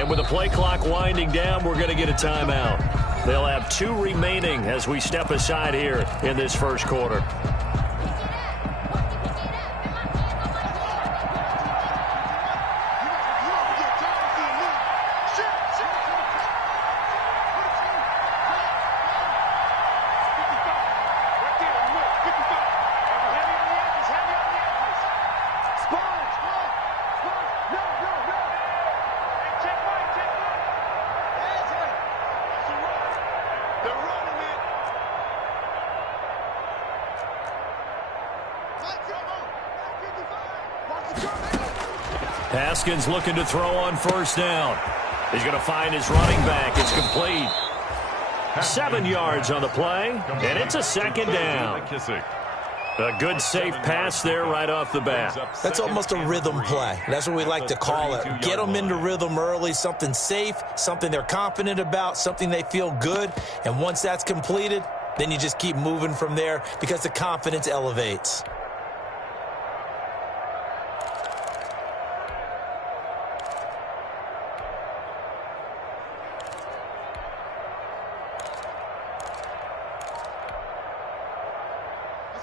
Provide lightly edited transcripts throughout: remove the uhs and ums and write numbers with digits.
And with the play clock winding down, we're going to get a timeout. They'll have 2 remaining as we step aside here in this first quarter. Haskins looking to throw on first down. He's going to find his running back. It's complete. 7 yards on the play, and it's a second down. A good, safe pass there right off the bat. That's almost a rhythm play. That's what we like to call it. Get them into rhythm early, something safe, something they're confident about, something they feel good. And once that's completed, then you just keep moving from there because the confidence elevates.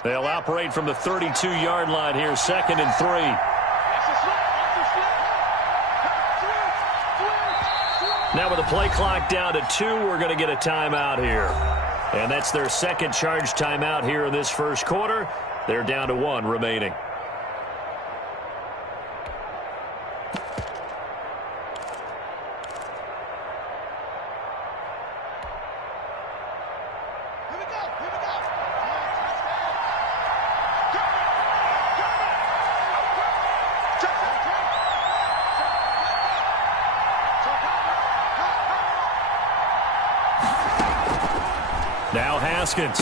They'll operate from the 32-yard line here, 2nd and 3. Now with the play clock down to 2, we're going to get a timeout here. And that's their second charge timeout here in this first quarter. They're down to 1 remaining. Now Haskins.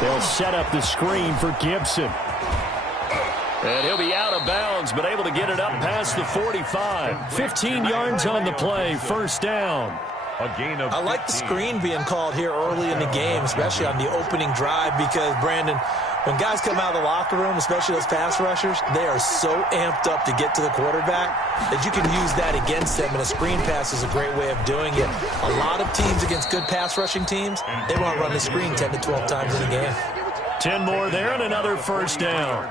They'll set up the screen for Gibson. And he'll be out of bounds, but able to get it up past the 45. 15 yards on the play, first down. I like the screen being called here early in the game, especially on the opening drive, because, Brandon, when guys come out of the locker room, especially those pass rushers, they are so amped up to get to the quarterback that you can use that against them, and a screen pass is a great way of doing it. A lot of teams against good pass rushing teams, they want to run the screen 10 to 12 times in a game. 10 more there and another first down.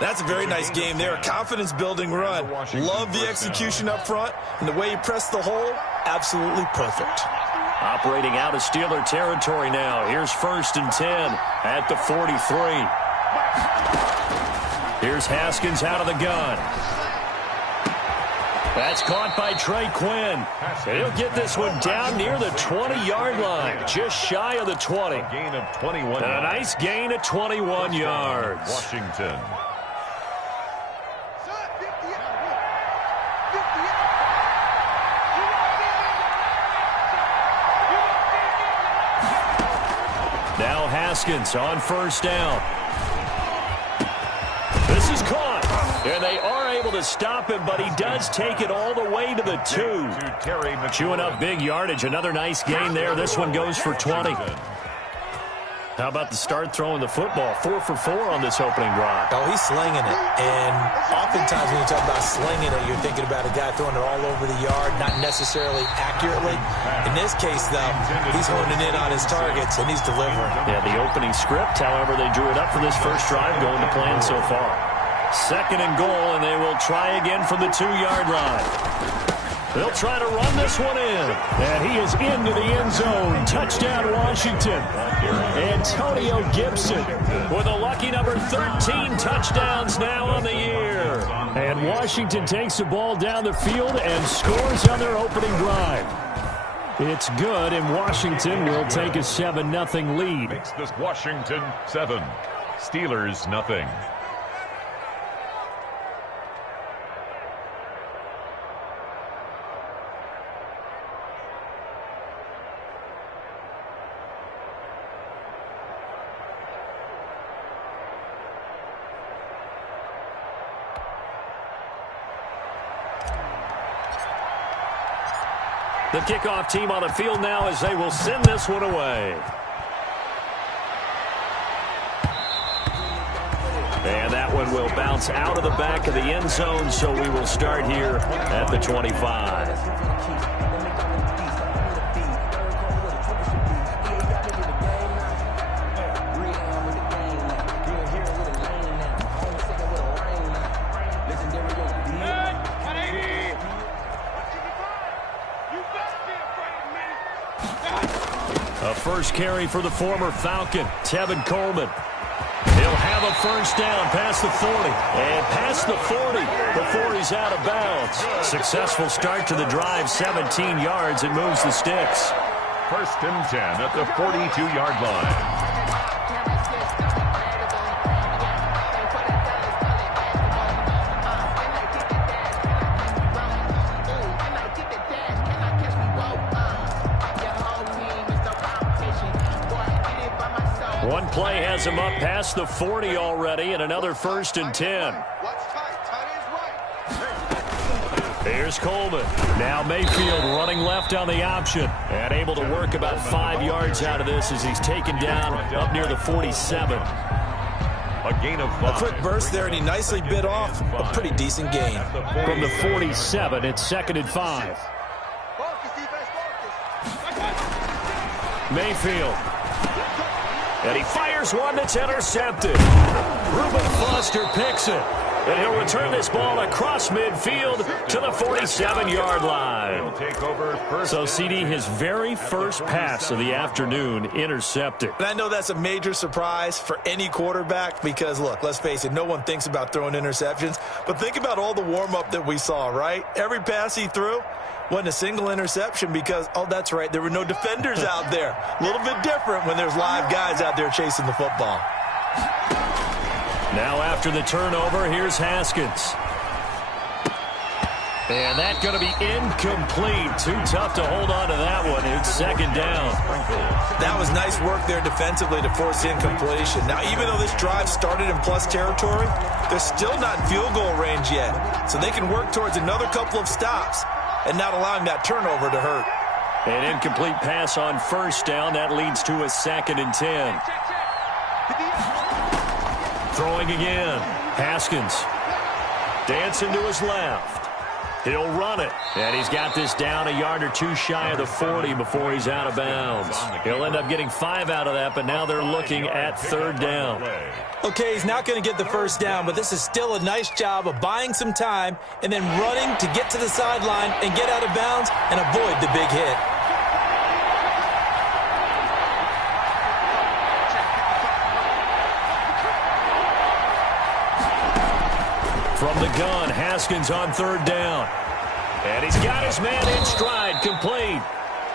That's a very nice game there. A confidence-building run. Love the execution up front, and the way he pressed the hole, absolutely perfect. Operating out of Steeler territory now. Here's 1st and 10 at the 43. Here's Haskins out of the gun. That's caught by Trey Quinn. He'll get this one down near the 20-yard line, just shy of the 20. Gain of 21. And a nice gain of 21 yards. Washington. Now Haskins on first down. This is caught, and they are able to stop him, but he does take it all the way to the 2. Chewing up big yardage. Another nice gain there. This one goes for 20. How about the start throwing the football? 4 for 4 on this opening drive. Oh, he's slinging it. And oftentimes when you talk about slinging it, you're thinking about a guy throwing it all over the yard, not necessarily accurately. In this case, though, he's honing in on his targets, and he's delivering. Yeah, the opening script, however, they drew it up for this first drive, going to plan so far. 2nd and goal, and they will try again from the 2-yard line. They'll try to run this one in. And he is into the end zone. Touchdown, Washington. Antonio Gibson with a lucky number 13 touchdowns now on the year. And Washington takes the ball down the field and scores on their opening drive. It's good, and Washington will take a 7-0 lead. Makes this Washington 7. Steelers nothing. The kickoff team on the field now as they will send this one away. And And that one will bounce out of the back of the end zone, so we will start here at the 25. A first carry for the former Falcon, Tevin Coleman. He'll have a first down past the 40. And past the 40 before he's out of bounds. Successful start to the drive, 17 yards, and moves the sticks. First and 10 at the 42-yard line. One play has him up past the 40 already, and another first and 10. Here's Coleman. Now Mayfield running left on the option and able to work about 5 yards out of this as he's taken down up near the 47. A gain of 5. A quick burst there, and he nicely bit off a pretty decent gain. From the 47, it's 2nd and 5. Mayfield. And he fires one that's intercepted. Reuben Foster picks it. And he'll return this ball across midfield to the 47-yard line. So, CD, his very first pass of the afternoon intercepted. And I know that's a major surprise for any quarterback because, look, let's face it, no one thinks about throwing interceptions. But think about all the warm-up that we saw, right? Every pass he threw wasn't a single interception because, oh, that's right, there were no defenders out there. A little bit different when there's live guys out there chasing the football. Now after the turnover, here's Haskins. And that's going to be incomplete. Too tough to hold on to that one. It's 2nd down. That was nice work there defensively to force incompletion. Now, even though this drive started in plus territory, they're still not in field goal range yet. So they can work towards another couple of stops and not allowing that turnover to hurt. An incomplete pass on first down. That leads to a 2nd and 10. Throwing again. Haskins. Dancing to his left. He'll run it. And he's got this down a yard or two shy of the 40 before he's out of bounds. He'll end up getting 5 out of that, but now they're looking at 3rd down. Okay, he's not going to get the first down, but this is still a nice job of buying some time and then running to get to the sideline and get out of bounds and avoid the big hit. From the gun, Haskins on 3rd down. And he's got his man in stride, complete.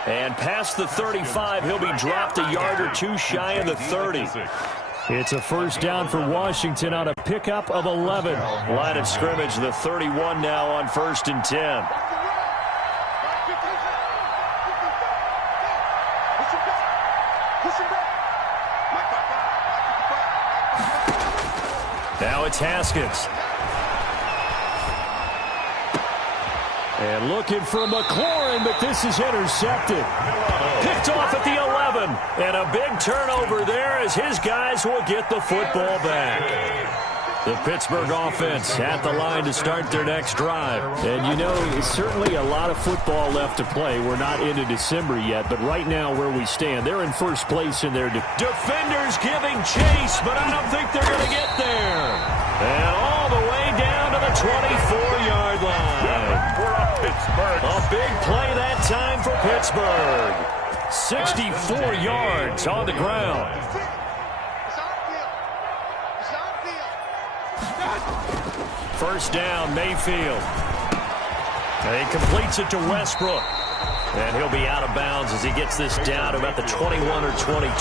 And past the 35, he'll be dropped a yard or two shy of the 30. It's a first down for Washington on a pickup of 11. Line of scrimmage, the 31 now on 1st and 10. Now it's Haskins. And looking for McLaurin, but this is intercepted. Picked off at the 11. And a big turnover there as his guys will get the football back. The Pittsburgh offense at the line to start their next drive. And, you know, certainly a lot of football left to play. We're not into December yet, but right now where we stand, they're in first place in their defenders giving chase, but I don't think they're going to get there. And all the way down to the 24-yard line. A big play that time for Pittsburgh. 64 yards on the ground. First down, Mayfield. And he completes it to Westbrook. And he'll be out of bounds as he gets this down to about the 21 or 22.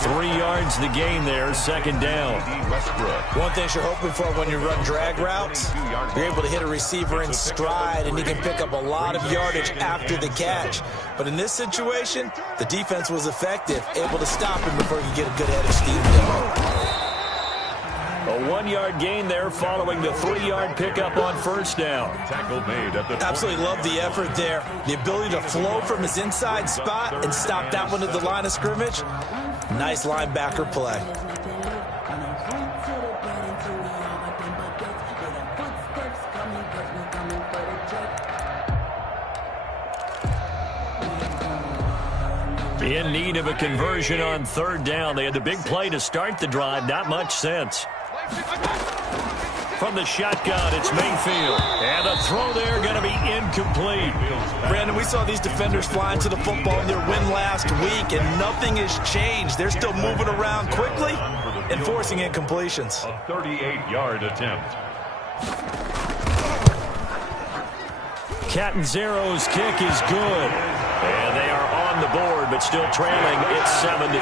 3 yards the gain there, 2nd down. One thing you're hoping for when you run drag routes, you're able to hit a receiver in stride and he can pick up a lot of yardage after the catch. But in this situation, the defense was effective, able to stop him before he could get a good head of steam going. A 1-yard gain there following the 3-yard pickup on first down. Tackle made at the Absolutely love the effort there. The ability to flow from his inside spot and stop that one at the line of scrimmage. Nice linebacker play. In need of a conversion on third down. They had the big play to start the drive. Not much sense. From the shotgun, it's Mayfield. And the throw there going to be incomplete. Brandon, we saw these defenders flying to the football in their win last week, and nothing has changed. They're still moving around quickly and forcing incompletions. A 38-yard attempt. Catanzaro's kick is good. And they are on the board, but still trailing. It's 7-3.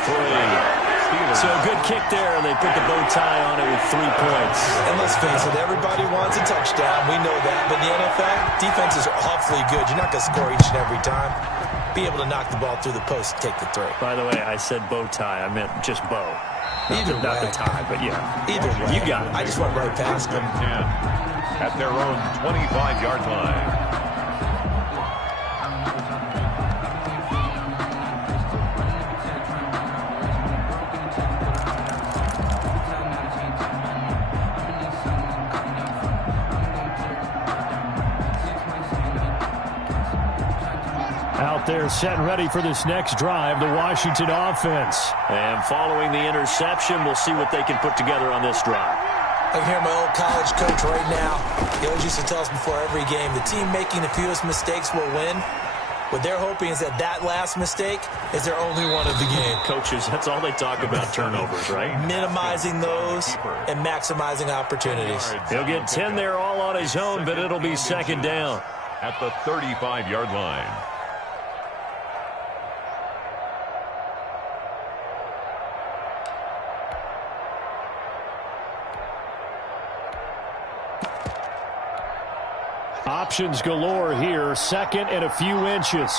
So a good kick there, and they put the bow tie on it with 3 points. And let's face it, everybody wants a touchdown. We know that. But in the NFL, defenses are awfully good. You're not going to score each and every time. Be able to knock the ball through the post and take the throw. By the way, I said bow tie. I meant just bow. Either Not way. the tie, but yeah. Either way. You got it. I just went right past them. 10 at their own 25-yard line. Out there set and ready for this next drive, the Washington offense. And following the interception, we'll see what they can put together on this drive. I can hear my old college coach right now. He always used to tell us before every game, the team making the fewest mistakes will win. What they're hoping is that that last mistake is their only one of the game. Coaches, that's all they talk about, turnovers, right? Minimizing those and maximizing opportunities. He'll get 10 there all on his own, but it'll be second down. At the 35-yard line. Options galore here. Second and a few inches.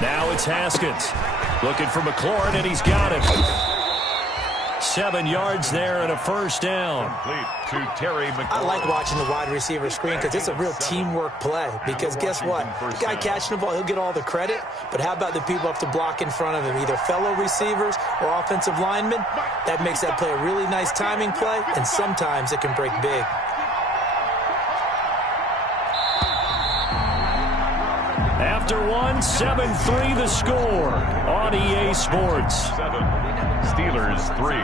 Now it's Haskins. Looking for McLaurin, and he's got it. 7 yards there and a first down. To Terry McLaurin. I like watching the wide receiver screen because it's a real teamwork play. Because guess what? The guy catching the ball, he'll get all the credit. But how about the people up to block in front of him, either fellow receivers or offensive linemen? That makes that play a really nice timing play, and sometimes it can break big. After one, 7-3 the score on EA Sports. 7. Steelers 3.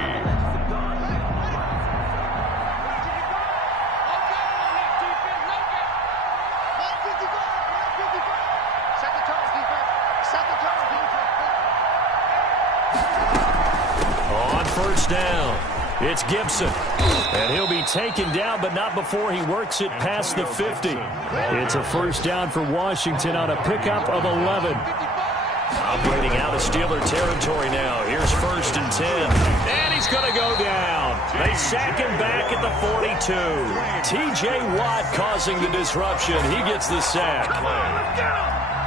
On first down, it's Gibson. And he'll be taken down, but not before he works it past the 50. It's a first down for Washington on a pickup of 11. Operating out of Steeler territory now. Here's first and 10. And he's going to go down. They sack him back at the 42. T.J. Watt causing the disruption. He gets the sack.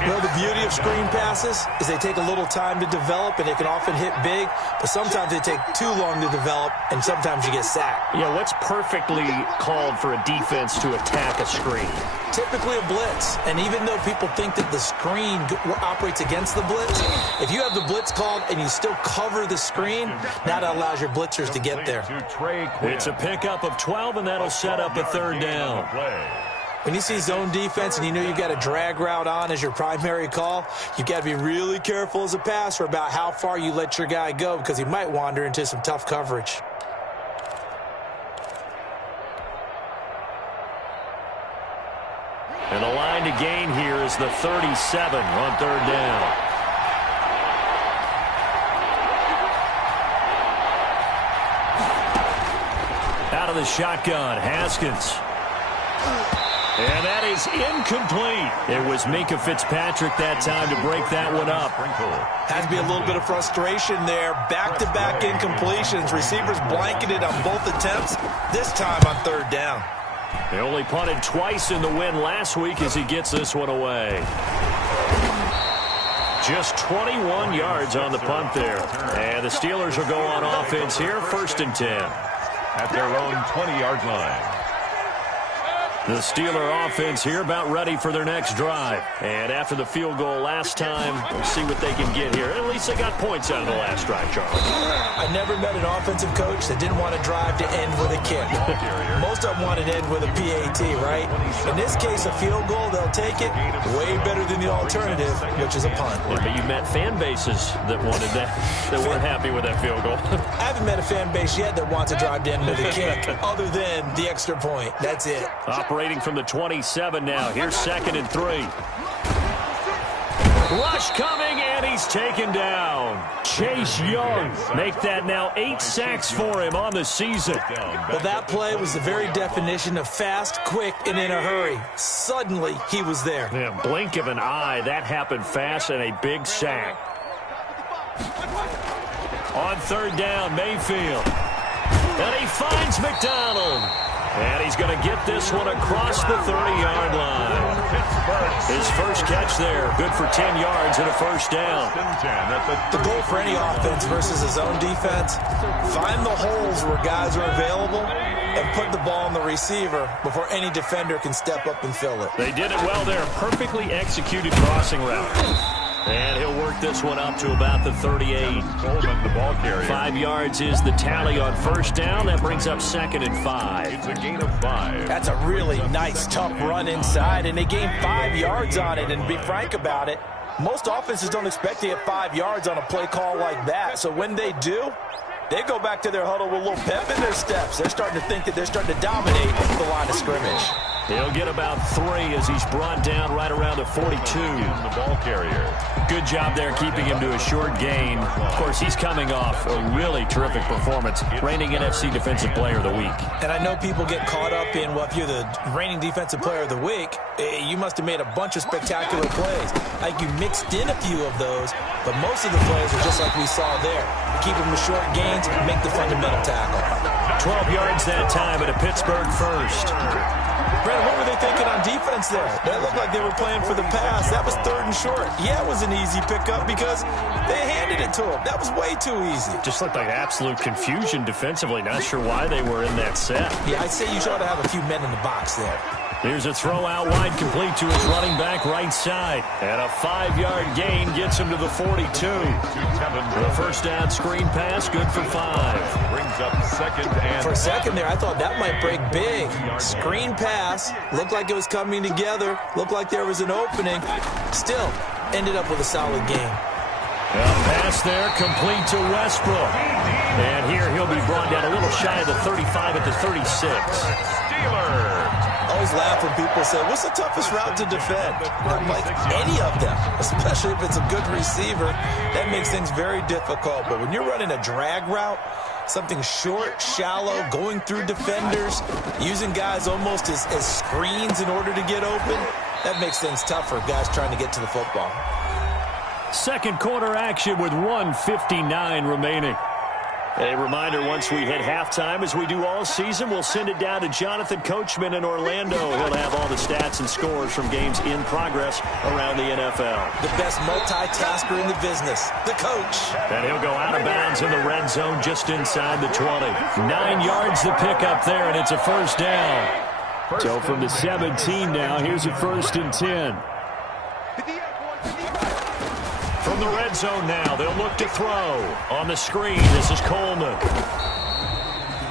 Well, the beauty of screen passes is they take a little time to develop, and they can often hit big, but sometimes they take too long to develop, and sometimes you get sacked. Yeah, what's perfectly called for a defense to attack a screen? Typically a blitz, and even though people think that the screen operates against the blitz, if you have the blitz called and you still cover the screen, that allows your blitzers to get there. It's a pickup of 12, and that'll set up a third down. When you see zone defense and you know you've got a drag route on as your primary call, you've got to be really careful as a passer about how far you let your guy go because he might wander into some tough coverage. And the line to gain here is the 37 on third down. Out of the shotgun, Haskins. And that is incomplete. It was Minkah Fitzpatrick that time to break that one up. Has to be a little bit of frustration there. Back-to-back incompletions. Receivers blanketed on both attempts, this time on third down. They only punted twice in the win last week as he gets this one away. Just 21 yards on the punt there. And the Steelers will go on offense here, first and 10. At their own 20-yard line. The Steeler offense here about ready for their next drive. And after the field goal last time, we'll see what they can get here. At least they got points out of the last drive, Charles. I never met an offensive coach that didn't want a drive to end with a kick. Most most of them want it in with a PAT, right? In this case, a field goal, they'll take it way better than the alternative, which is a punt. Yeah, but you met fan bases that wanted that, that weren't happy with that field goal. I haven't met a fan base yet that wants to drive down with a kick other than the extra point. That's it. Operating from the 27 now. Here's 2nd and 3. Rush coming, and he's taken down. Chase Young make that now 8 sacks for him on the season. Well, that play was the very definition of fast, quick, and in a hurry. Suddenly, he was there. Yeah, blink of an eye, that happened fast, and a big sack. On 3rd down, Mayfield. And he finds McDonald. And he's going to get this one across the 30-yard line. His first catch there, good for 10 yards and a first down. The goal for any offense versus his own defense, find the holes where guys are available and put the ball on the receiver before any defender can step up and fill it. They did it well there. Perfectly executed crossing route. And he'll work this one up to about the 38. Coleman, the ball carrier. 5 yards is the tally on first down. That brings up 2nd and 5. It's a gain of 5. That's a really nice, tough run inside, and they gained 5 yards on it. And to be frank about it, most offenses don't expect to get 5 yards on a play call like that. So when they do, they go back to their huddle with a little pep in their steps. They're starting to think that they're starting to dominate the line of scrimmage. He'll get about 3 as he's brought down right around the 42. The ball carrier. Good job there keeping him to a short gain. Of course, he's coming off a really terrific performance, reigning NFC Defensive Player of the Week. And I know people get caught up in, well, if you're the reigning Defensive Player of the Week, you must have made a bunch of spectacular plays. Like you mixed in a few of those, but most of the plays are just like we saw there. Keep them to short gains, make the fundamental tackle. 12 yards that time at a Pittsburgh first. Brad, what were they thinking on defense there? That looked like they were playing for the pass. That was 3rd and short. Yeah, it was an easy pickup because they handed it to him. That was way too easy. Just looked like absolute confusion defensively. Not sure why they were in that set. Yeah, I'd say you ought to have a few men in the box there. Here's a throw out wide, complete to his running back right side. And a 5-yard gain gets him to the 42. The first down screen pass, good for 5. Brings up 2nd and... For a second there, I thought that might break big. Screen pass, looked like it was coming together, looked like there was an opening. Still, ended up with a solid game. A pass there, complete to Westbrook. And here he'll be brought down a little shy of the 35 at the 36. Steelers. I always laugh when people say, what's the toughest route to defend? I'm like, any of them, especially if it's a good receiver. That makes things very difficult. But when you're running a drag route, something short, shallow, going through defenders, using guys almost as screens in order to get open, that makes things tough for guys trying to get to the football. Second quarter action with 1:59 remaining. A reminder, once we hit halftime, as we do all season, we'll send it down to Jonathan Coachman in Orlando. He'll have all the stats and scores from games in progress around the NFL. The best multitasker in the business, the coach. And he'll go out of bounds in the red zone just inside the 20. 9 yards to pick up there, and it's a first down. So from the 17 now, here's a 1st and 10. From the red zone now, they'll look to throw. On the screen, this is Coleman.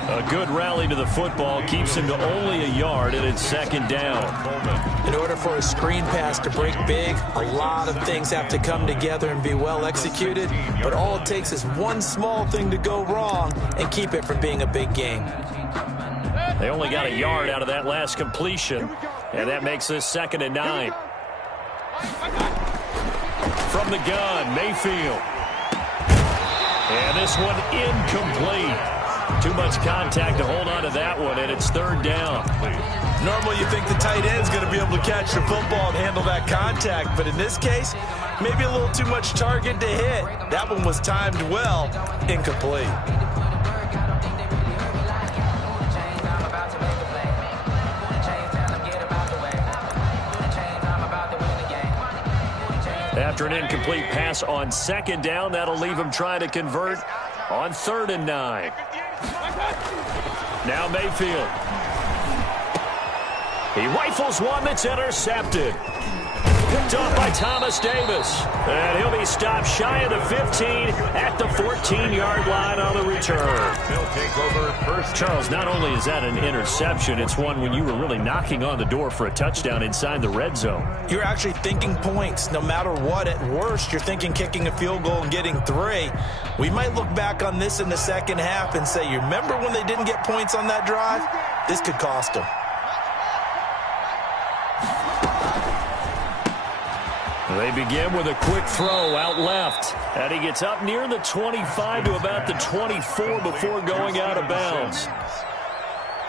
A good rally to the football keeps him to only a yard, and it's 2nd down. In order for a screen pass to break big, a lot of things have to come together and be well executed, but all it takes is one small thing to go wrong and keep it from being a big game. They only got a yard out of that last completion, and that makes this 2nd and 9. From the gun, Mayfield. And this one incomplete. Too much contact to hold on to that one, and it's 3rd down. Normally you think the tight end's going to be able to catch the football and handle that contact, but in this case, maybe a little too much target to hit. That one was timed well, incomplete. After an incomplete pass on 2nd down, that'll leave him trying to convert on 3rd and 9. Now Mayfield. He rifles one that's intercepted. Picked off by Thomas Davis. And he'll be stopped shy of the 15 at the 14-yard line on the return. They'll take over first. Charles, not only is that an interception, it's one when you were really knocking on the door for a touchdown inside the red zone. You're actually thinking points. No matter what, at worst, you're thinking kicking a field goal and getting 3. We might look back on this in the second half and say, you remember when they didn't get points on that drive? This could cost them. They begin with a quick throw out left. And he gets up near the 25 to about the 24 before going out of bounds.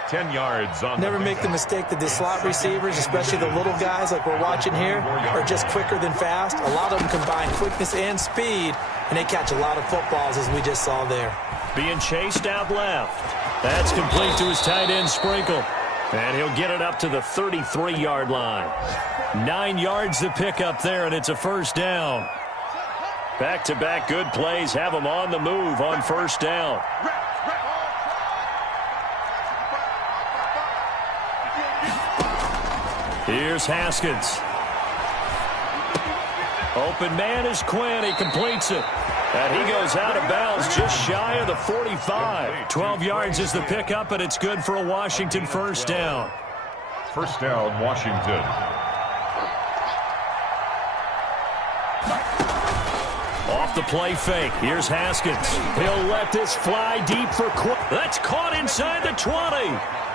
10 yards on. Never make the mistake that the slot receivers, especially the little guys like we're watching here, are just quicker than fast. A lot of them combine quickness and speed, and they catch a lot of footballs, as we just saw there. Being chased out left. That's complete to his tight end, Sprinkle. And he'll get it up to the 33-yard line. 9 yards to pick up there, and it's a first down. Back-to-back good plays have him on the move on first down. Here's Haskins. Open man is Quinn. He completes it. And he goes out of bounds just shy of the 45. 12 yards is the pickup, and it's good for a Washington first down. First down, Washington. Off the play fake. Here's Haskins. He'll let this fly deep for Quinn. That's caught inside the 20.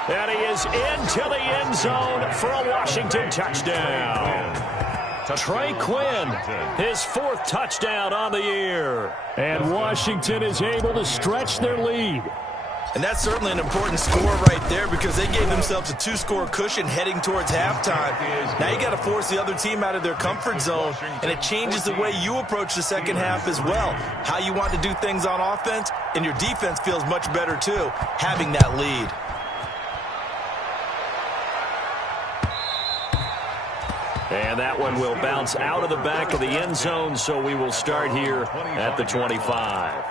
And he is into the end zone for a Washington touchdown. Trey Quinn, his 4th touchdown on the year. And Washington is able to stretch their lead. And that's certainly an important score right there because they gave themselves a 2-score cushion heading towards halftime. Now you got to force the other team out of their comfort zone, and it changes the way you approach the second half as well. How you want to do things on offense, and your defense feels much better too, having that lead. And that one will bounce out of the back of the end zone, so we will start here at the 25.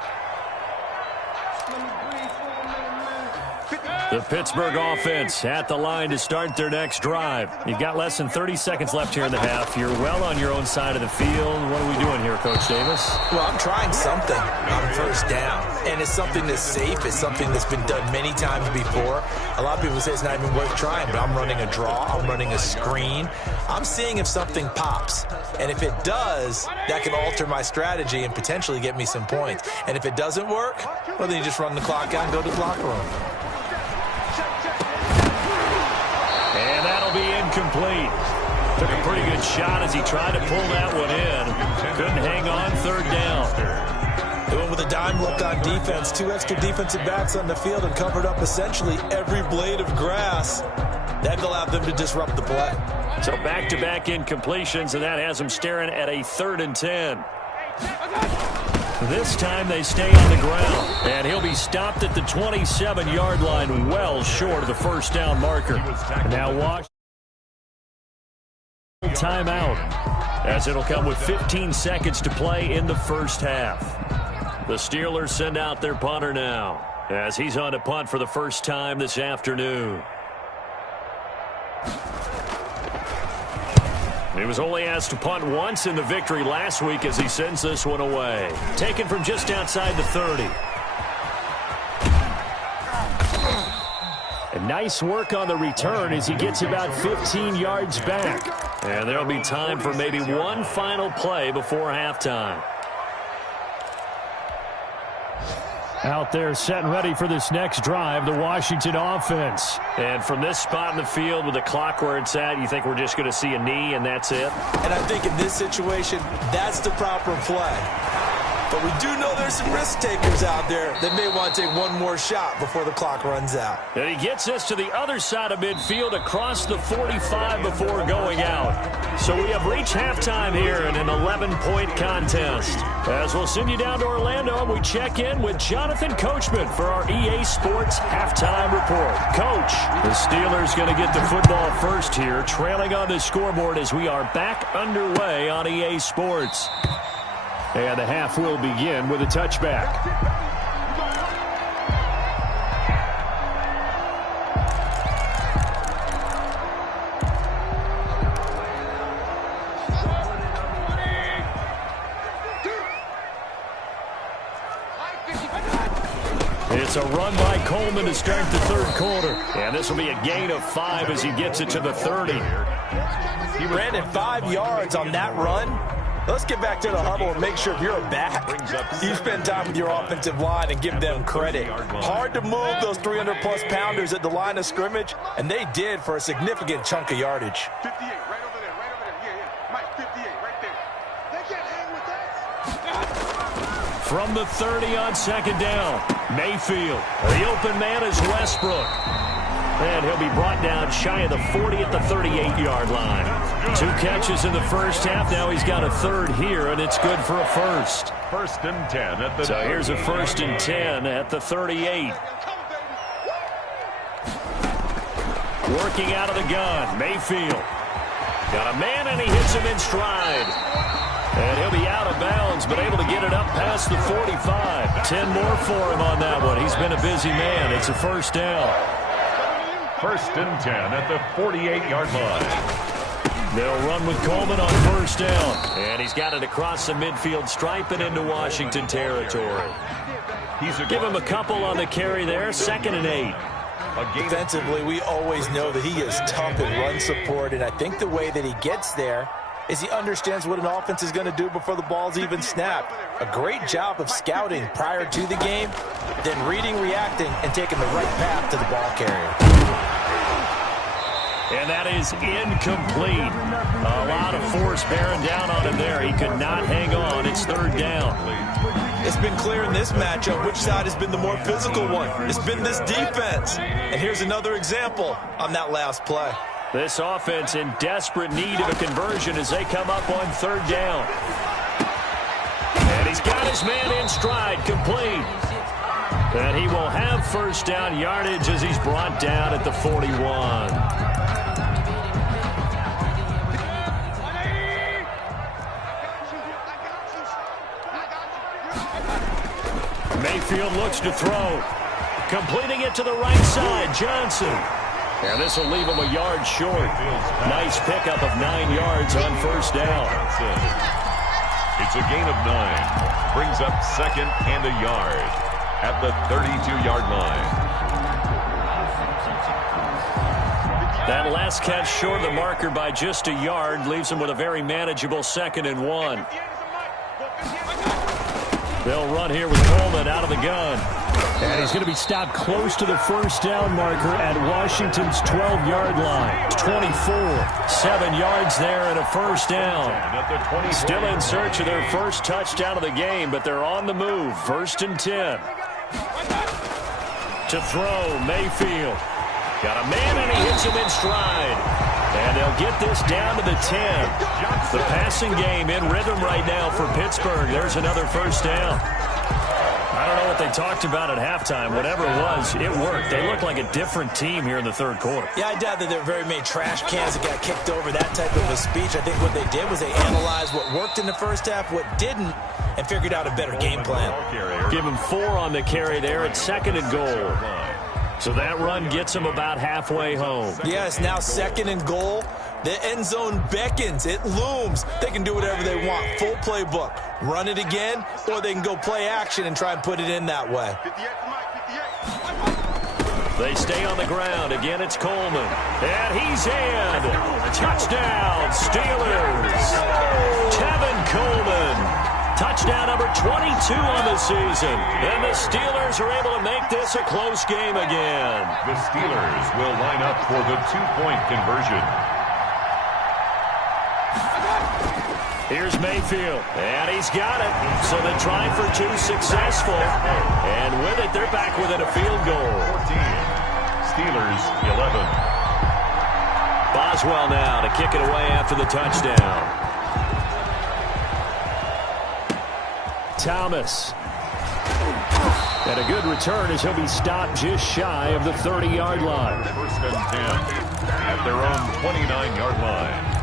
The Pittsburgh offense at the line to start their next drive. You've got less than 30 seconds left here in the half. You're well on your own side of the field. What are we doing here, Coach Davis? Well, I'm trying something on first down, and it's something that's safe. It's something that's been done many times before. A lot of people say it's not even worth trying, but I'm running a draw. I'm running a screen. I'm seeing if something pops, and if it does, that can alter my strategy and potentially get me some points. And if it doesn't work, well, then you just run the clock out and go to the locker room. And that'll be incomplete. Took a pretty good shot as he tried to pull that one in. Couldn't hang on third down. They went with a dime look on defense. 2 extra defensive backs on the field and covered up essentially every blade of grass. That allowed them to disrupt the play. So back-to-back incompletions, and that has them staring at a 3rd and 10. This time they stay on the ground, and he'll be stopped at the 27-yard line, well short of the first down marker. Now Washington timeout, as it'll come with 15 seconds to play in the first half. The Steelers send out their punter now, as he's on to punt for the first time this afternoon. He was only asked to punt once in the victory last week as he sends this one away. Taken from just outside the 30. And nice work on the return as he gets about 15 yards back. And there'll be time for maybe one final play before halftime. Out there set and ready for this next drive, the Washington offense. And from this spot in the field with the clock where it's at, you think we're just going to see a knee and that's it? And I think in this situation, that's the proper play. But we do know there's some risk takers out there that may want to take one more shot before the clock runs out. And he gets us to the other side of midfield across the 45 before going out. So we have reached halftime here in an 11-point contest. As we'll send you down to Orlando, we check in with Jonathan Coachman for our EA Sports Halftime Report. Coach, the Steelers going to get the football first here, trailing on the scoreboard as we are back underway on EA Sports. And the half will begin with a touchback. It's a run by Coleman to start the third quarter. And this will be a gain of 5 as he gets it to the 30. He ran it 5 yards on that run. Let's get back to the huddle and make sure if you're a back, you spend time with your offensive line and give them credit. Hard to move those 300-plus pounders at the line of scrimmage, and they did for a significant chunk of yardage. 58, right over there, right over there. Yeah. Mike, 58, right there. They can't hang with that. From the 30 on second down, Mayfield. The open man is Westbrook. And he'll be brought down shy of the 40 at the 38-yard line. 2 catches in the first half. Now he's got a third here, and it's good for a first. First and 10 at the So here's a first and 10 at the 38. Working out of the gun, Mayfield. Got a man, and he hits him in stride. And he'll be out of bounds, but able to get it up past the 45. 10 more for him on that one. He's been a busy man. It's a first down. First and 10 at the 48-yard line. They'll run with Coleman on first down. And he's got it across the midfield stripe and into Washington territory. Give him a couple on the carry there. Second and 8. Defensively, we always know that he is tough in run support, and I think the way that he gets there is he understands what an offense is going to do before the ball's even snapped. A great job of scouting prior to the game, then reading, reacting, and taking the right path to the ball carrier. And that is incomplete. A lot of force bearing down on him there. He could not hang on. It's third down. It's been clear in this matchup which side has been the more physical one. It's been this defense. And here's another example on that last play. This offense in desperate need of a conversion as they come up on third down. And he's got his man in stride, complete. And he will have first down yardage as he's brought down at the 41. Mayfield looks to throw. Completing it to the right side, Johnson. And this will leave him a yard short. Nice pickup of 9 yards on first down. It's a gain of 9. Brings up second and a yard at the 32-yard line. That last catch short of the marker by just a yard leaves him with a very manageable second and 1. They'll run here with Coleman out of the gun. And he's going to be stopped close to the first down marker at Washington's 12-yard line. 24, 7 yards there and a first down. Still in search of their first touchdown of the game, but they're on the move. First and 10. To throw, Mayfield. Got a man, and he hits him in stride. And they'll get this down to the 10. The passing game in rhythm right now for Pittsburgh. There's another first down. I don't know what they talked about at halftime. Whatever it was, it worked. They look like a different team here in the third quarter. Yeah, I doubt that there were very many trash cans that got kicked over, that type of a speech. I think what they did was they analyzed what worked in the first half, what didn't, and figured out a better game plan. Give him 4 on the carry there at second and goal. So that run gets him about halfway home. Yes, now second and goal. The end zone beckons. It looms. They can do whatever they want. Full playbook. Run it again, or they can go play action and try and put it in that way. They stay on the ground. Again, it's Coleman. And he's in. Touchdown, Steelers. Tevin Coleman. Touchdown number 22 on the season. And the Steelers are able to make this a close game again. The Steelers will line up for the 2-point conversion. Here's Mayfield, and he's got it. So the try for 2 successful. And with it, they're back within a field goal. 14. Steelers 11. Boswell now to kick it away after the touchdown. Thomas. And a good return as he'll be stopped just shy of the 30-yard line. First and 10 at their own 29-yard line.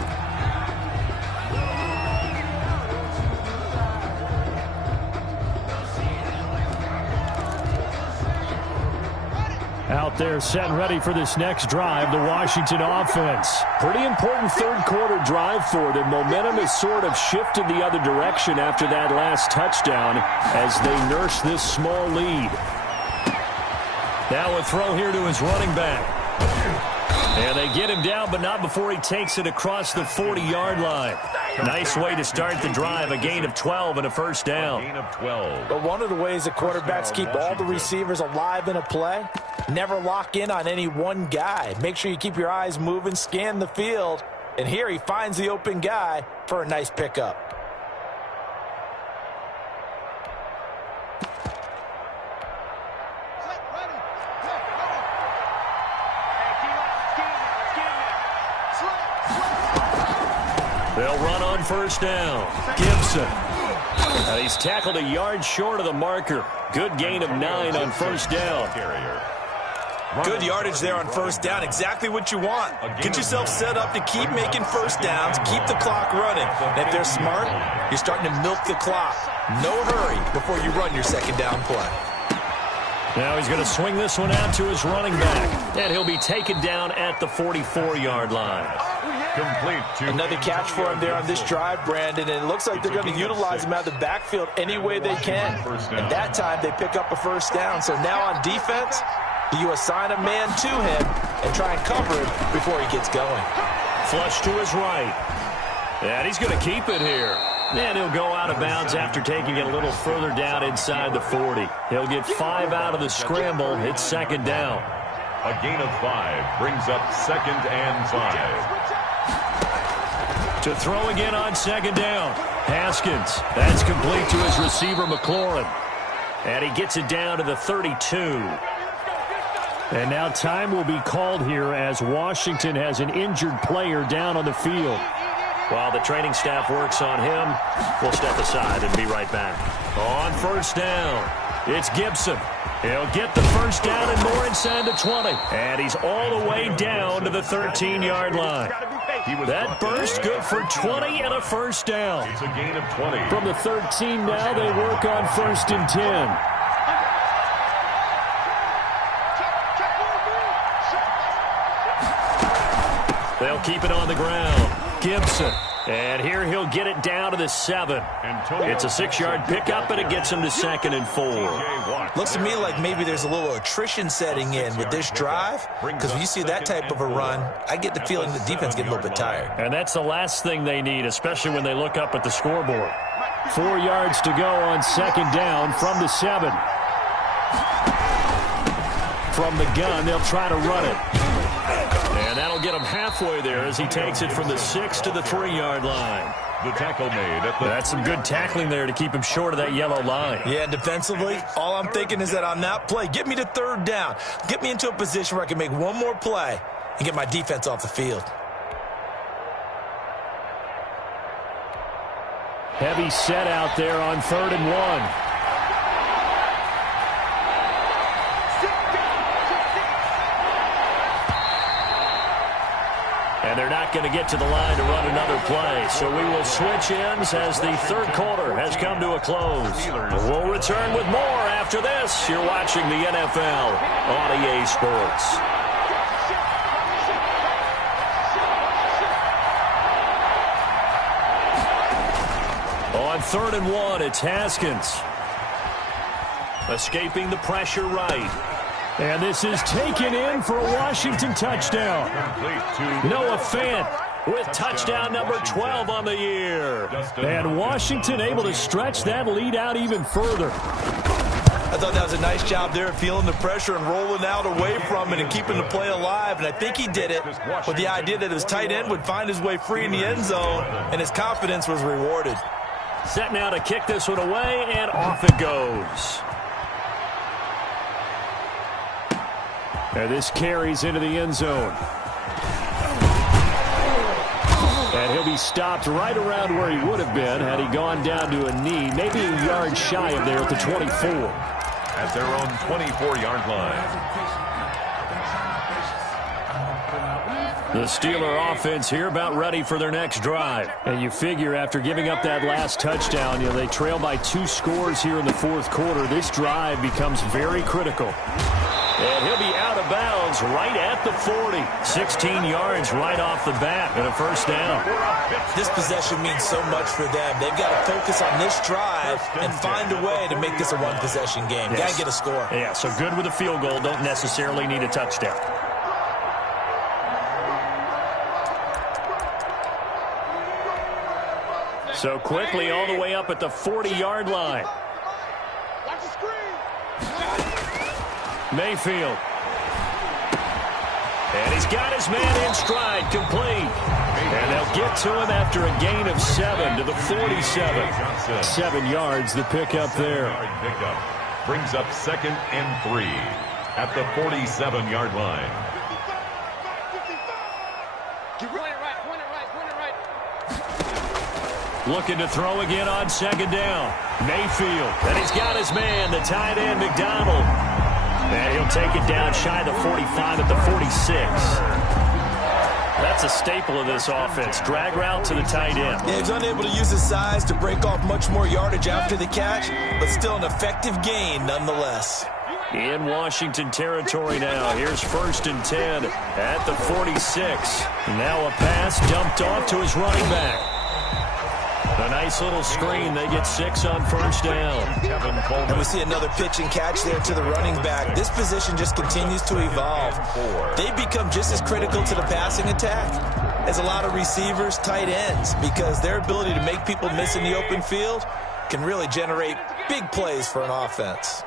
Out there set and ready for this next drive, the Washington offense. Pretty important third quarter drive for them. Momentum has sort of shifted the other direction after that last touchdown as they nurse this small lead. Now a throw here to his running back. And they get him down, but not before he takes it across the 40-yard line. Nice way to start the drive, a gain of 12 and a first down. Gain of 12. But one of the ways that quarterbacks keep all the receivers alive in a play, never lock in on any one guy. Make sure you keep your eyes moving, scan the field. And here he finds the open guy for a nice pickup. They'll run on first down. Gibson. And he's tackled a yard short of the marker. Good gain of 9 on first down. Good yardage there on first down. Exactly what you want. Get yourself set up to keep making first downs, keep the clock running. And if they're smart, you're starting to milk the clock. No hurry before you run your second down play. Now he's going to swing this one out to his running back. And he'll be taken down at the 44-yard line. Complete to another catch for him there on this drive, Brandon, and it looks like they're going to utilize him out of the backfield any way they can. And that time they pick up a first down. So now on defense, you assign a man to him and try and cover him before he gets going. Flush to his right. And he's going to keep it here. And he'll go out of bounds after taking it a little further down inside the 40. He'll get 5 out of the scramble. It's second down. A gain of 5 brings up second and 5. To throw again on second down. Haskins. That's complete to his receiver, McLaurin. And he gets it down to the 32. And now time will be called here as Washington has an injured player down on the field. While the training staff works on him, we'll step aside and be right back. On first down, it's Gibson. He'll get the first down and more inside the 20. And he's all the way down to the 13-yard line. That burst good for 20 and a first down. It's a gain of 20. From the 13 now, they work on first and 10. They'll keep it on the ground. Gibson. And here he'll get it down to the 7. It's a 6-yard pickup, and it gets him to second and 4. Looks to me like maybe there's a little attrition setting in with this drive, because when you see that type of a run, I get the feeling the defense gets a little bit tired. And that's the last thing they need, especially when they look up at the scoreboard. 4 yards to go on second down from the 7. From the gun, they'll try to run it. And that'll get him halfway there as he takes it from the 6 to the 3-yard line. The tackle made at the... That's some good tackling there to keep him short of that yellow line. Yeah, defensively, all I'm thinking is that on that play, get me to third down. Get me into a position where I can make one more play and get my defense off the field. Heavy set out there on 3rd and 1. And they're not going to get to the line to run another play. So we will switch ends as the third quarter has come to a close. We'll return with more after this. You're watching the NFL on EA Sports. On 3rd and 1, it's Haskins. Escaping the pressure right. And this is taken in for a Washington touchdown. Noah Fant with touchdown number 12 on the year. And Washington able to stretch that lead out even further. I thought that was a nice job there, feeling the pressure and rolling out away from it and keeping the play alive. And I think he did it with the idea that his tight end would find his way free in the end zone, and his confidence was rewarded. Set now to kick this one away, and off it goes. And this carries into the end zone. And he'll be stopped right around where he would have been had he gone down to a knee, maybe a yard shy of there at the 24. At their own 24-yard line. The Steeler offense here about ready for their next drive. And you figure after giving up that last touchdown, they trail by 2 scores here in the 4th quarter. This drive becomes very critical. And he'll be out of bounds fields right at the 40. 16 yards right off the bat and a first down. This possession means so much for them. They've got to focus on this drive and find a way to make this a one-possession game. Yes. Got to get a score. Yeah, so good with a field goal. Don't necessarily need a touchdown. So quickly all the way up at the 40-yard line. Watch the screen. Mayfield. And he's got his man in stride, complete. And they'll get to him after a gain of 7 to the 47. 7 yards, the pickup there. Brings up 2nd and 3 at the 47-yard line. Looking to throw again on 2nd down. Mayfield. And he's got his man, the tight end, McDonald. And he'll take it down shy of the 45 at the 46. That's a staple of this offense. Drag route to the tight end. Yeah, he's unable to use his size to break off much more yardage after the catch, but still an effective gain nonetheless. In Washington territory now. Here's 1st and 10 at the 46. Now a pass dumped off to his running back. A nice little screen. They get 6 on 1st down. And we see another pitch and catch there to the running back. This position just continues to evolve. They become just as critical to the passing attack as a lot of receivers, tight ends, because their ability to make people miss in the open field can really generate big plays for an offense.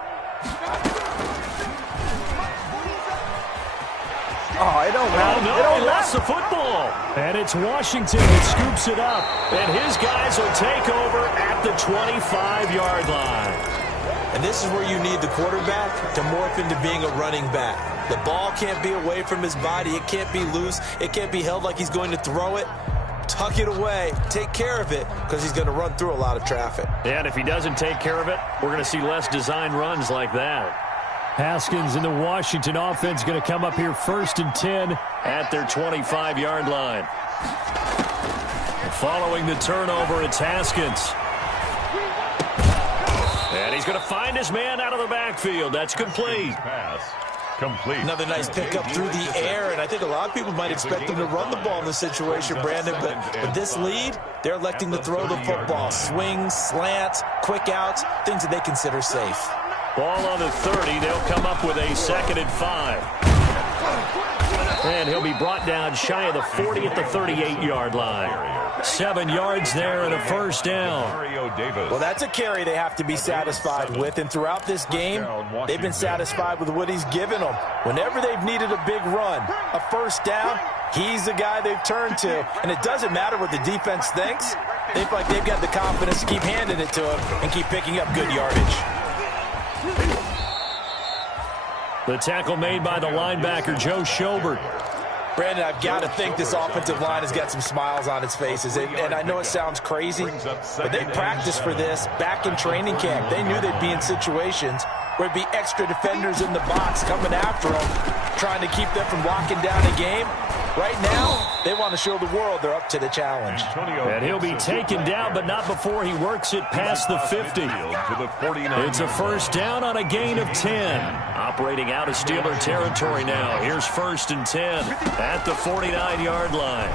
Oh, it don't matter. No, it don't he lost the football. And it's Washington that scoops it up. And his guys will take over at the 25-yard line. And this is where you need the quarterback to morph into being a running back. The ball can't be away from his body. It can't be loose. It can't be held like he's going to throw it. Tuck it away. Take care of it because he's going to run through a lot of traffic. And if he doesn't take care of it, we're going to see less design runs like that. Haskins in the Washington offense going to come up here 1st and 10 at their 25-yard line. Following the turnover, it's Haskins. And he's going to find his man out of the backfield. That's complete. Pass. Complete. Another nice pickup through the air, and I think a lot of people might expect them to run the ball in this situation, Brandon, but with this lead, they're electing to throw the football. Swings, slants, quick outs, things that they consider safe. Ball on the 30. They'll come up with a 2nd and 5. And he'll be brought down shy of the 40 at the 38-yard line. 7 yards there and a 1st down. Well, that's a carry they have to be satisfied with. And throughout this game, they've been satisfied with what he's given them. Whenever they've needed a big run, a 1st down, he's the guy they've turned to. And it doesn't matter what the defense thinks. They feel like they've got the confidence to keep handing it to him and keep picking up good yardage. The tackle made by the linebacker, Joe Schobert. Brandon, I've got to think this offensive line has got some smiles on its faces. And I know it sounds crazy, but they practiced for this back in training camp. They knew they'd be in situations where it'd be extra defenders in the box coming after them, trying to keep them from locking down a game. Right now, they want to show the world they're up to the challenge. And he'll be taken down, but not before he works it past the 50. It's a 1st down on a gain of 10. Operating out of Steeler territory now. Here's 1st and 10 at the 49-yard line.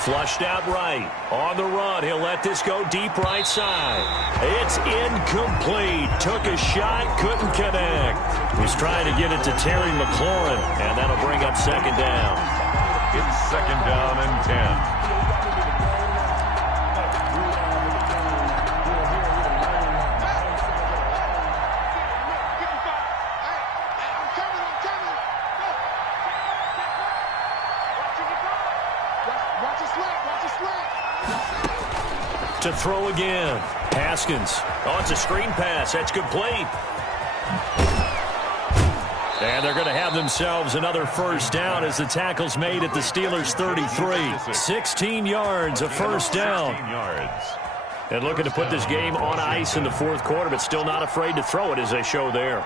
Flushed out right. On the run, he'll let this go deep right side. It's incomplete. Took a shot, couldn't connect. He's trying to get it to Terry McLaurin, and that'll bring up 2nd down. It's 2nd down and 10. To throw again. Haskins. Oh, it's a screen pass. That's complete. And they're going to have themselves another 1st down as the tackle's made at the Steelers' 33. 16 yards, a 1st down. And looking to put this game on ice in the 4th quarter, but still not afraid to throw it as they show there.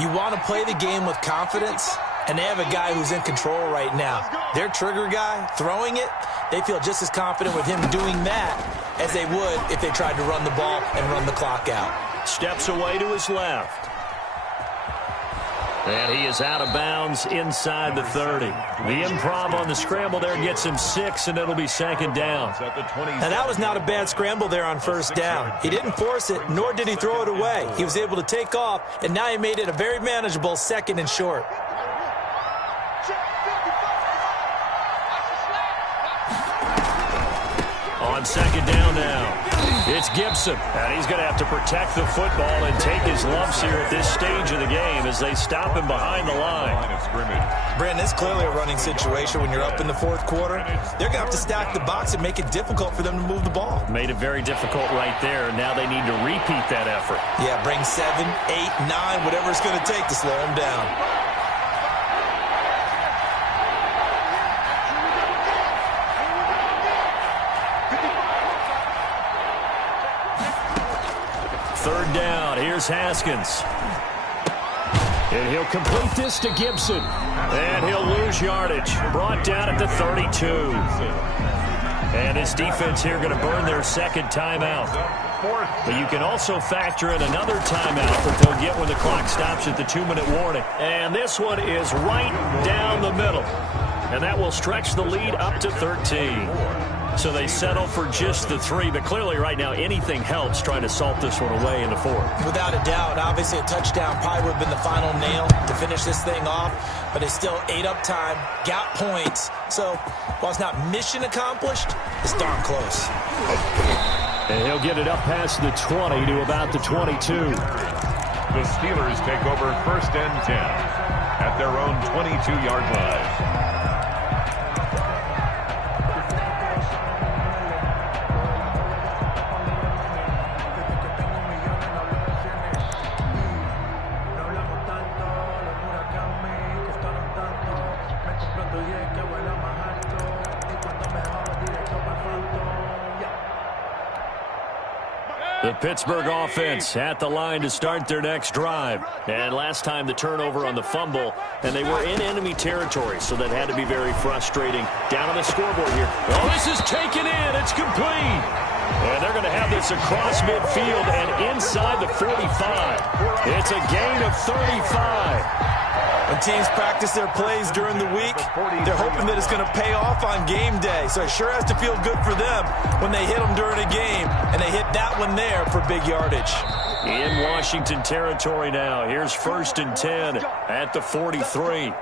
You want to play the game with confidence, and they have a guy who's in control right now. Their trigger guy, throwing it, they feel just as confident with him doing that as they would if they tried to run the ball and run the clock out. Steps away to his left. And he is out of bounds inside the 30. The improv on the scramble there gets him 6, and it'll be second down. And that was not a bad scramble there on first down. He didn't force it, nor did he throw it away. He was able to take off, and now he made it a very manageable second and short. On second down now, it's Gibson. And he's going to have to protect the football and take his lumps here at this stage of the game as they stop him behind the line. Brandon, it's clearly a running situation when you're up in the fourth quarter. They're going to have to stack the box and make it difficult for them to move the ball. Made it very difficult right there. Now they need to repeat that effort. Yeah, bring 7, 8, 9, whatever it's going to take to slow them down. Third down, here's Haskins. And he'll complete this to Gibson. And he'll lose yardage. Brought down at the 32. And his defense here going to burn their second timeout. But you can also factor in another timeout that they'll get when the clock stops at the 2-minute warning. And this one is right down the middle. And that will stretch the lead up to 13. So they settle for just the 3, but clearly right now anything helps trying to salt this one away in the 4th. Without a doubt, obviously a touchdown probably would have been the final nail to finish this thing off, but it's still 8 up time, got points. So while it's not mission accomplished, it's darn close. And he'll get it up past the 20 to about the 22. The Steelers take over 1st and 10 at their own 22-yard line. The Pittsburgh offense at the line to start their next drive. And last time the turnover on the fumble, and they were in enemy territory, so that had to be very frustrating. Down on the scoreboard here. Oh, this is taken in. It's complete. And they're going to have this across midfield and inside the 45. It's a gain of 35. When teams practice their plays during the week, they're hoping that it's going to pay off on game day. So it sure has to feel good for them when they hit them during a game, and they hit that one there for big yardage. In Washington territory now. Here's 1st and 10 at the 43.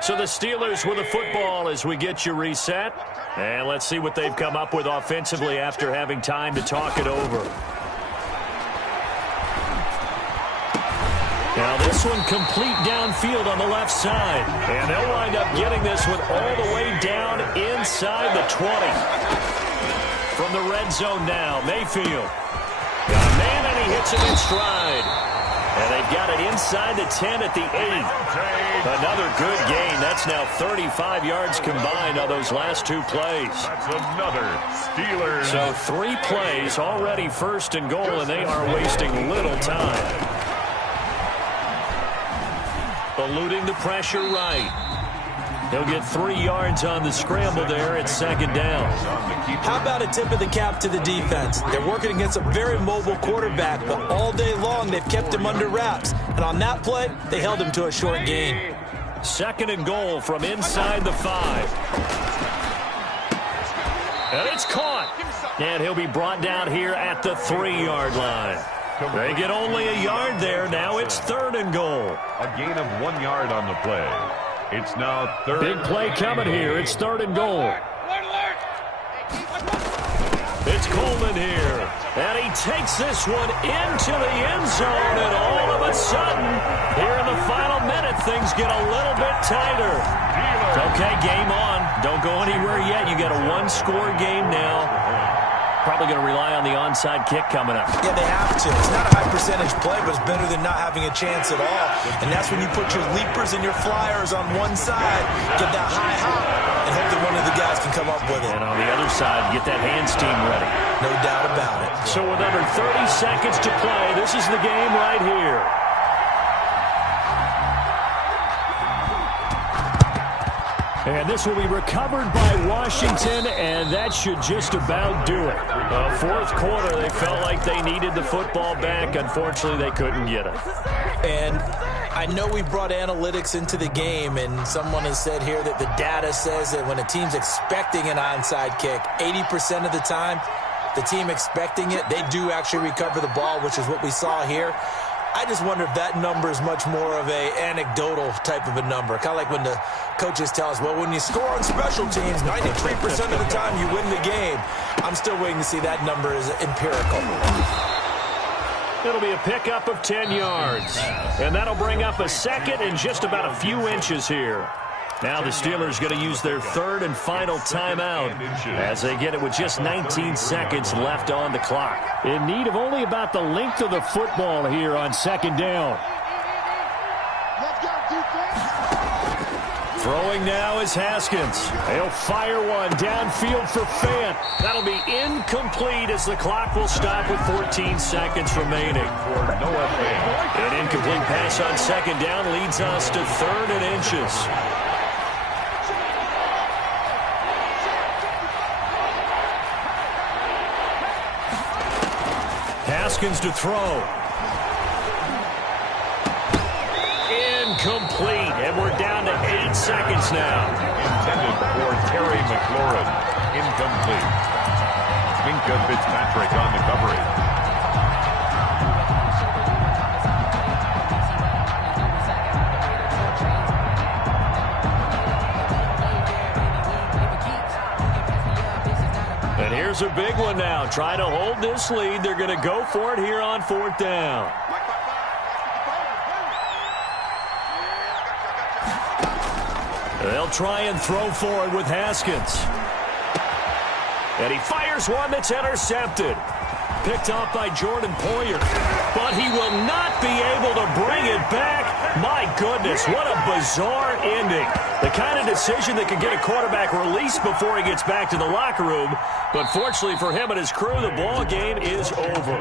So the Steelers with a football as we get you reset. And let's see what they've come up with offensively after having time to talk it over. Now this one complete downfield on the left side. And they'll wind up getting this one all the way down inside the 20. From the red zone now, Mayfield. Got a man and he hits it in stride. And they've got it inside the 10 at the 8. Another good gain. That's now 35 yards combined on those last 2 plays. That's another Steelers. So 3 plays already 1st and goal, and they are wasting little time. Eluding the pressure right. He'll get 3 yards on the scramble there at 2nd down. How about a tip of the cap to the defense? They're working against a very mobile quarterback, but all day long they've kept him under wraps. And on that play, they held him to a short gain. 2nd and goal from inside the 5. And it's caught. And he'll be brought down here at the 3-yard line. They get only a yard there. Now it's 3rd and goal. A gain of 1 yard on the play. It's now 3rd. Big play coming here. It's 3rd and goal. It's Coleman here. And he takes this one into the end zone. And all of a sudden, here in the final minute, things get a little bit tighter. Okay, game on. Don't go anywhere yet. You got a 1-score game now. Probably going to rely on the onside kick coming up. Yeah, they have to. It's not a high percentage play, but it's better than not having a chance at all. And that's when you put your leapers and your flyers on one side, get that high hop, and hope that one of the guys can come up with it. And on the other side, get that hands team ready. No doubt about it. So with under 30 seconds to play, this is the game right here. And this will be recovered by Washington, and that should just about do it. Fourth quarter, they felt like they needed the football back. Unfortunately, they couldn't get it. And I know we brought analytics into the game, and someone has said here that the data says that when a team's expecting an onside kick, 80% of the time, the team expecting it, they do actually recover the ball, which is what we saw here. I just wonder if that number is much more of a anecdotal type of a number. Kind of like when the coaches tell us, well, when you score on special teams, 93% of the time you win the game. I'm still waiting to see that number is empirical. It'll be a pickup of 10 yards. And that'll bring up a second and just about a few inches here. Now the Steelers going to use their third and final timeout as they get it with just 19 seconds left on the clock. In need of only about the length of the football here on second down. Let's go, defense. Throwing now is Haskins. He'll fire one downfield for Fant. That'll be incomplete as the clock will stop with 14 seconds remaining. An incomplete pass on second down leads us to third and inches. Haskins to throw. Incomplete, and we're down to 8 seconds now. Intended for Terry McLaurin. Incomplete. Minka Fitzpatrick on the coverage. And here's a big one now. Trying to hold this lead. They're going to go for it here on fourth down. They'll try and throw for it with Haskins. And he fires one that's intercepted. Picked off by Jordan Poyer. But he will not be able to bring it back. My goodness, what a bizarre ending. The kind of decision that could get a quarterback released before he gets back to the locker room. But fortunately for him and his crew, the ball game is over.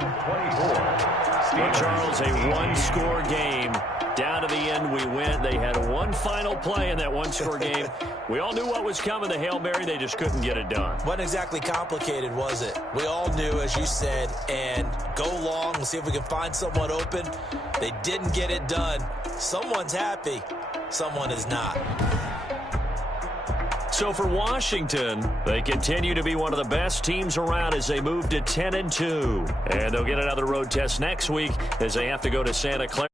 Well, Charles, a one-score game. Down to the end, we went. They had one final play in that one-score game. We all knew what was coming, the Hail Mary. They just couldn't get it done. Wasn't exactly complicated, was it? We all knew, as you said, and go long and see if we can find someone open. They didn't get it done. Someone's happy. Someone is not. So for Washington, they continue to be one of the best teams around as they move to 10-2. And they'll get another road test next week as they have to go to Santa Clara.